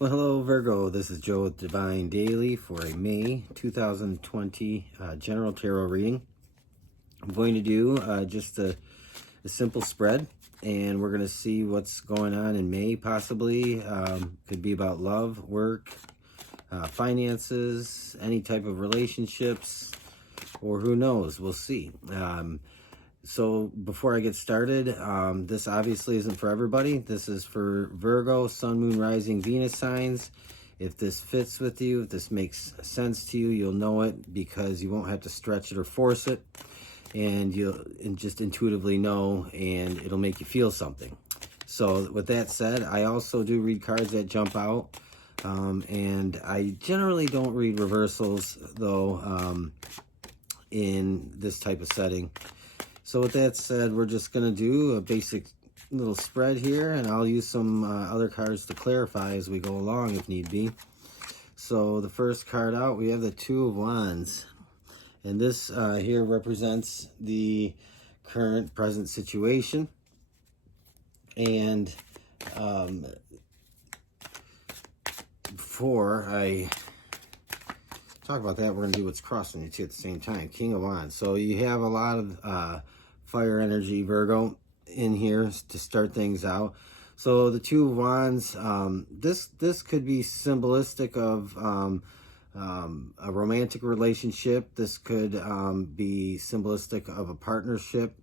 Well, hello Virgo, this is Joe with Divine Daily for a May 2020 general tarot reading. I'm going to do just a simple spread, and we're going to see what's going on in May possibly. Could be about love, work, finances, any type of relationships, or who knows, we'll see. So before I get started, this obviously isn't for everybody. This is for Virgo, Sun, Moon, Rising, Venus signs. If this fits with you, if this makes sense to you, you'll know it because you won't have to stretch it or force it. And you'll just intuitively know, and it'll make you feel something. So with that said, I also do read cards that jump out. And I generally don't read reversals, though, in this type of setting. So with that said, we're just going to do a basic little spread here, and I'll use some other cards to clarify as we go along if need be. So the first card out, we have the Two of Wands. And this here represents the current present situation. And before I talk about that, we're going to do what's crossing you too at the same time. King of Wands. So you have a lot of fire energy, Virgo, in here to start things out. So the Two of Wands, this could be symbolistic of a romantic relationship. This could be symbolistic of a partnership.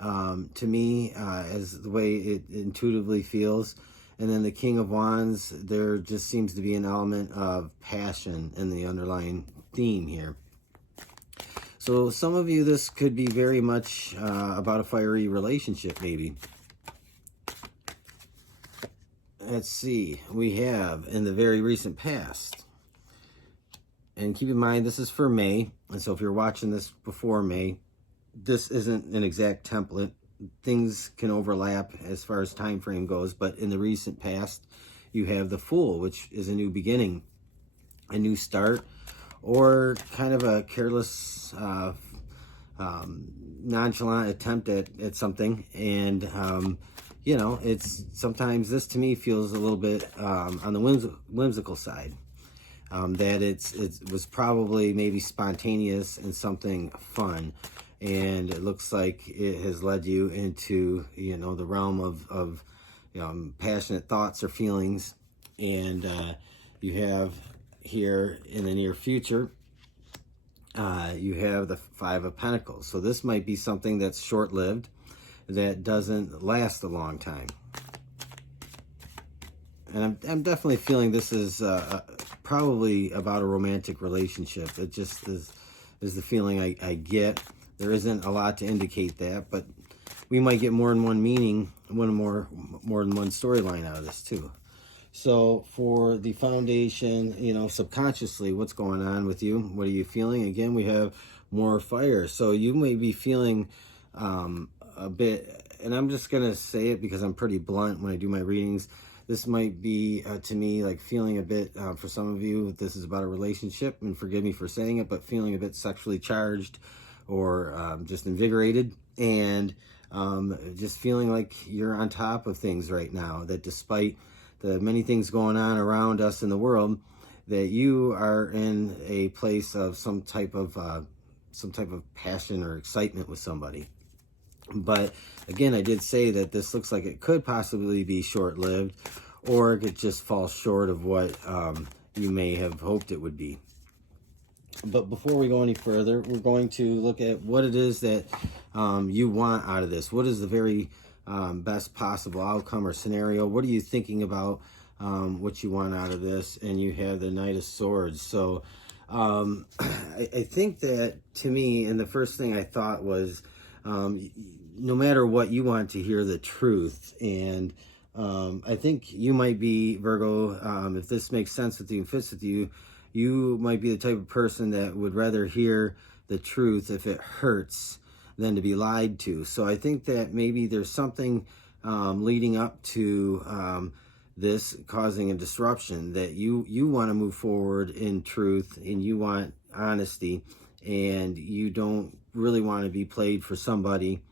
To me, as the way it intuitively feels. And then the King of Wands, there just seems to be an element of passion in the underlying theme here. So some of you, this could be very much about a fiery relationship, maybe. Let's see. We have in the very recent past. And keep in mind, this is for May. And so if you're watching this before May, this isn't an exact template. Things can overlap as far as time frame goes, but in the recent past, you have the Fool, which is a new beginning, a new start, or kind of a careless, nonchalant attempt at something. And, you know, it's sometimes this to me feels a little bit on the whimsical side. That it was probably maybe spontaneous and something fun. And it looks like it has led you into, you know, the realm of passionate thoughts or feelings. And you have here in the near future, you have the Five of Pentacles. So this might be something that's short-lived, that doesn't last a long time. And I'm definitely feeling this is probably about a romantic relationship. It just is the feeling I get. There isn't a lot to indicate that, but we might get more than one meaning, more than one storyline out of this too. So for the foundation, you know, subconsciously, what's going on with you? What are you feeling? Again, we have more fire. So you may be feeling a bit, and I'm just going to say it because I'm pretty blunt when I do my readings. This might be, to me, like feeling a bit, for some of you, this is about a relationship, and forgive me for saying it, but feeling a bit sexually charged, or just invigorated, and just feeling like you're on top of things right now, that despite the many things going on around us in the world, that you are in a place of some type of passion or excitement with somebody. But again, I did say that this looks like it could possibly be short-lived, or it could just fall short of what you may have hoped it would be. But before we go any further, we're going to look at what it is that you want out of this. What is the very best possible outcome or scenario? What are you thinking about what you want out of this? And you have the Knight of Swords. So I think that, to me, and the first thing I thought was, no matter what, you want to hear the truth. And I think you might be, Virgo, if this makes sense with you and fits with you, you might be the type of person that would rather hear the truth if it hurts than to be lied to. So I think that maybe there's something leading up to this causing a disruption, that you want to move forward in truth, and you want honesty, and you don't really want to be played for somebody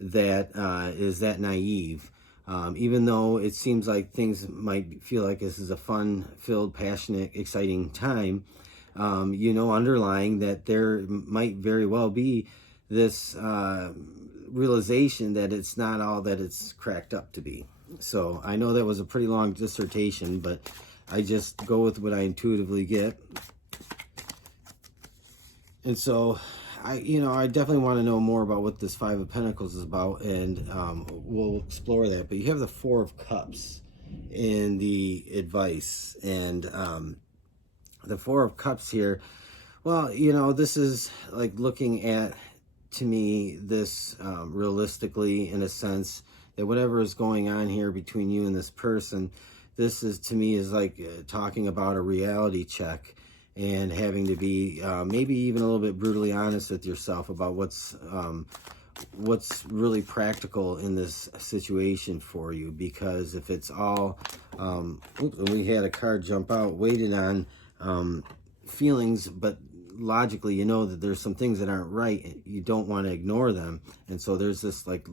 that is that naive. Even though it seems like things might feel like this is a fun-filled, passionate, exciting time, you know, underlying that there might very well be this realization that it's not all that it's cracked up to be. So I know that was a pretty long dissertation, but I just go with what I intuitively get. And so I definitely want to know more about what this Five of Pentacles is about, and we'll explore that. But you have the Four of Cups in the advice, and the Four of Cups here, well, this is like looking at, to me, this realistically, in a sense, that whatever is going on here between you and this person, this is, to me, is like talking about a reality check, and having to be maybe even a little bit brutally honest with yourself about what's really practical in this situation for you. Because if it's all, we had a card jump out, waiting on feelings, but logically you know that there's some things that aren't right, you don't want to ignore them. And so there's this like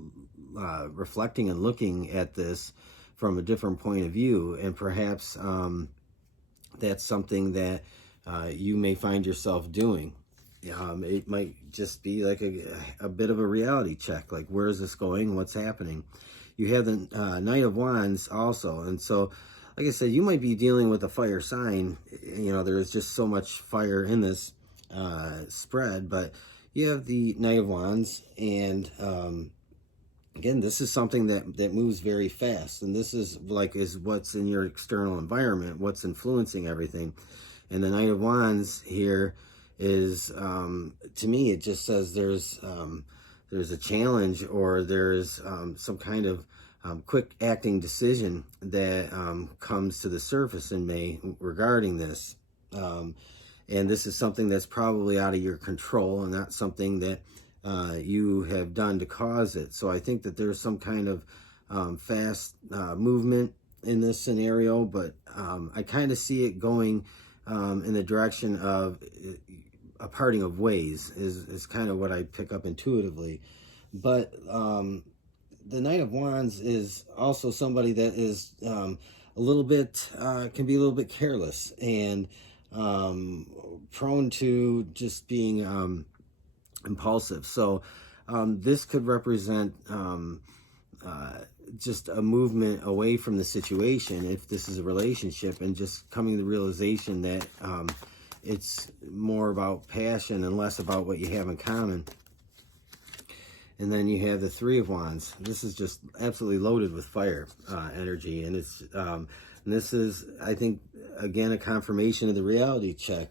reflecting and looking at this from a different point of view, and perhaps that's something that you may find yourself doing. It might just be like a bit of a reality check, like where is this going, what's happening. You have the Knight of Wands also, and so like I said, you might be dealing with a fire sign. There's just so much fire in this spread, but you have the Knight of Wands, and again, this is something that moves very fast, and this is what's in your external environment, what's influencing everything. And the Knight of Wands here is, to me, it just says there's a challenge, or there's some kind of quick acting decision that comes to the surface in May regarding this. And this is something that's probably out of your control, and not something that you have done to cause it. So I think that there's some kind of fast movement in this scenario, but I kind of see it going in the direction of a parting of ways is kind of what I pick up intuitively. But the Knight of Wands is also somebody that is a little bit, can be a little bit careless, and prone to just being impulsive. So this could represent just a movement away from the situation, if this is a relationship, and just coming to the realization that it's more about passion and less about what you have in common. And then you have the Three of Wands. This is just absolutely loaded with fire energy, and it's and this is, I think, again, a confirmation of the reality check.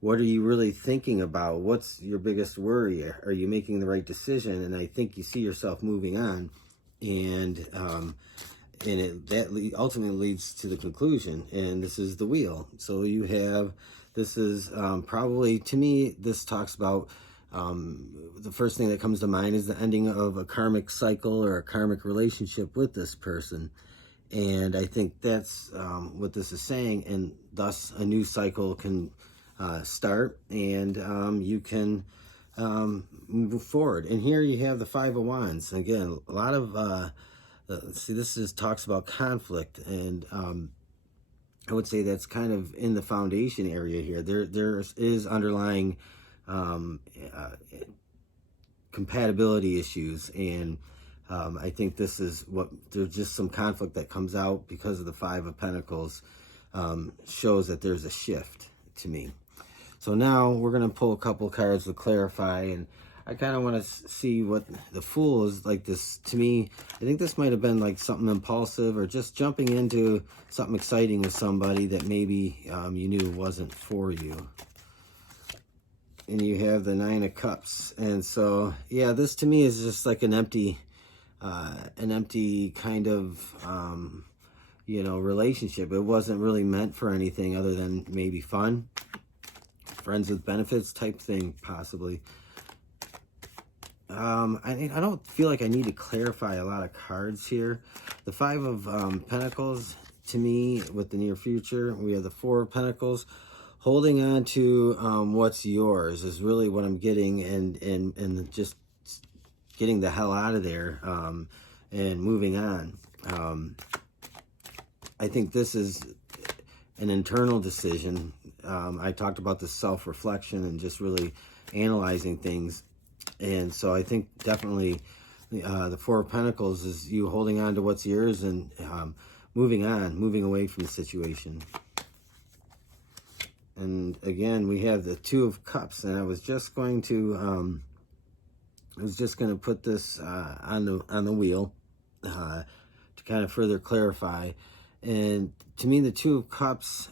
What are you really thinking about? What's your biggest worry? Are you making the right decision? And I think you see yourself moving on, and that ultimately leads to the conclusion. And this is the Wheel. So you have, this is probably, to me, this talks about, the first thing that comes to mind is the ending of a karmic cycle or a karmic relationship with this person. And I think that's what this is saying, and thus a new cycle can start, and you can move forward. And here you have the Five of Wands. Again, a lot of this talks about conflict, and I would say that's kind of in the foundation area here. There is underlying compatibility issues, and I think this is what, there's just some conflict that comes out because of the Five of Pentacles, shows that there's a shift to me. So now we're going to pull a couple cards to clarify, and I kind of want to see what the Fool is like. This, to me, I think this might have been like something impulsive, or just jumping into something exciting with somebody that maybe you knew wasn't for you. And you have the Nine of Cups. And so, yeah, this to me is just like an empty kind of, relationship. It wasn't really meant for anything other than maybe fun, friends with benefits type thing, possibly. I don't feel like I need to clarify a lot of cards here. The Five of Pentacles, to me, with the near future, we have the Four of Pentacles. Holding on to what's yours is really what I'm getting, and just getting the hell out of there and moving on. I think this is an internal decision. I talked about the self-reflection and just really analyzing things. And so I think definitely the Four of Pentacles is you holding on to what's yours and moving on, moving away from the situation. And again, we have the Two of Cups, and I was just going to put this on the wheel to kind of further clarify. And to me, the Two of Cups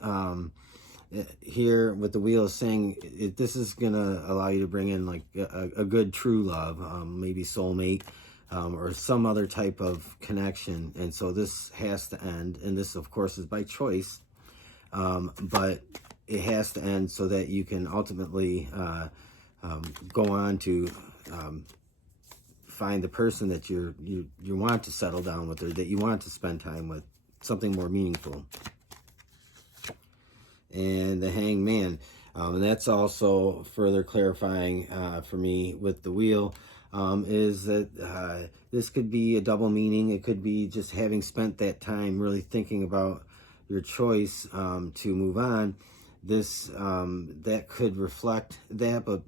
here with the wheel is saying this is going to allow you to bring in like a good true love, maybe soulmate, or some other type of connection. And so this has to end. And this, of course, is by choice. But it has to end so that you can ultimately go on to find the person that you want to settle down with, or that you want to spend time with, something more meaningful. And the Hanged Man, and that's also further clarifying for me with the wheel, is that this could be a double meaning. It could be just having spent that time really thinking about your choice to move on. This that could reflect that, but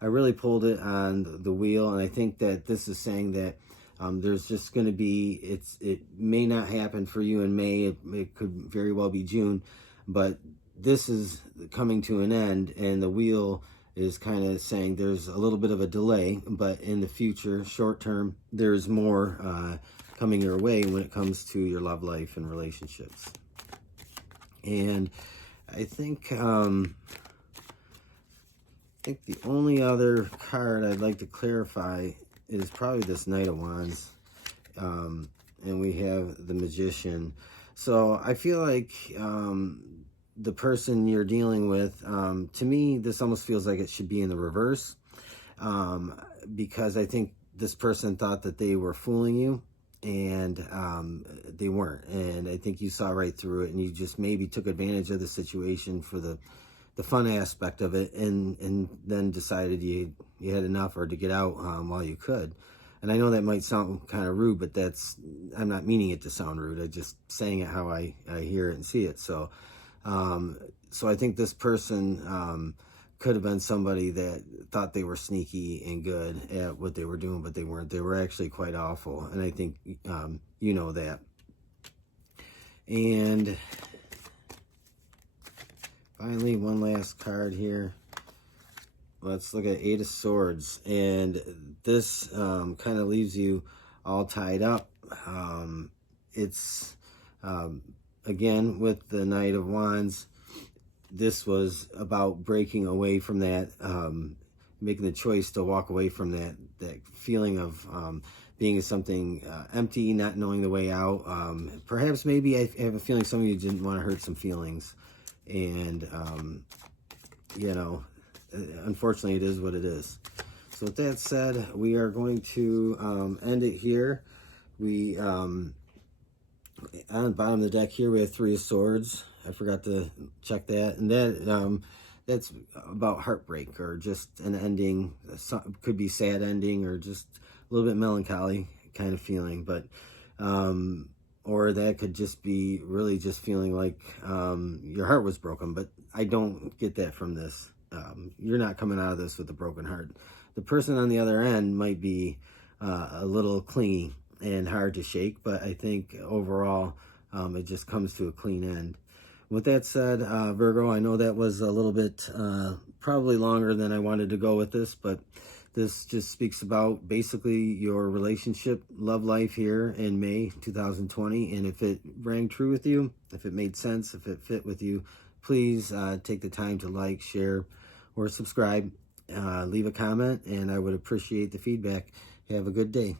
I really pulled it on the wheel, and I think that this is saying that there's just going to be, it may not happen for you in May. It could very well be June, but this is coming to an end, and the wheel is kind of saying there's a little bit of a delay, but in the future, short term, there's more coming your way when it comes to your love life and relationships. And I think the only other card I'd like to clarify is probably this Knight of Wands, and we have the Magician. So I feel like the person you're dealing with, to me, this almost feels like it should be in the reverse, because I think this person thought that they were fooling you, and they weren't. And I think you saw right through it, and you just maybe took advantage of the situation for the fun aspect of it, and then decided you had enough, or to get out while you could. And I know that might sound kind of rude, but I'm not meaning it to sound rude. I'm just saying it how I hear it and see it. So I think this person could have been somebody that thought they were sneaky and good at what they were doing, but they weren't. They were actually quite awful, and I think you know that. And finally, one last card here. Let's look at Eight of Swords, and this kind of leaves you all tied up. It's again with the Knight of Wands. This was about breaking away from that, making the choice to walk away from that feeling of being something empty, not knowing the way out. Perhaps maybe I have a feeling some of you didn't want to hurt some feelings, and you know, unfortunately, it is what it is. So with that said, we are going to end it here. We on the bottom of the deck here, we have Three of Swords. I forgot to check that, and that's about heartbreak, or just an ending. Could be sad ending, or just a little bit melancholy kind of feeling, but or that could just be really just feeling like your heart was broken. But I don't get that from this. You're not coming out of this with a broken heart. The person on the other end might be a little clingy and hard to shake, but I think overall it just comes to a clean end. With that said, Virgo, I know that was a little bit probably longer than I wanted to go with this, but this just speaks about basically your relationship, love life here in May 2020. And if it rang true with you, if it made sense, if it fit with you, please take the time to like, share, or subscribe. Leave a comment, and I would appreciate the feedback. Have a good day.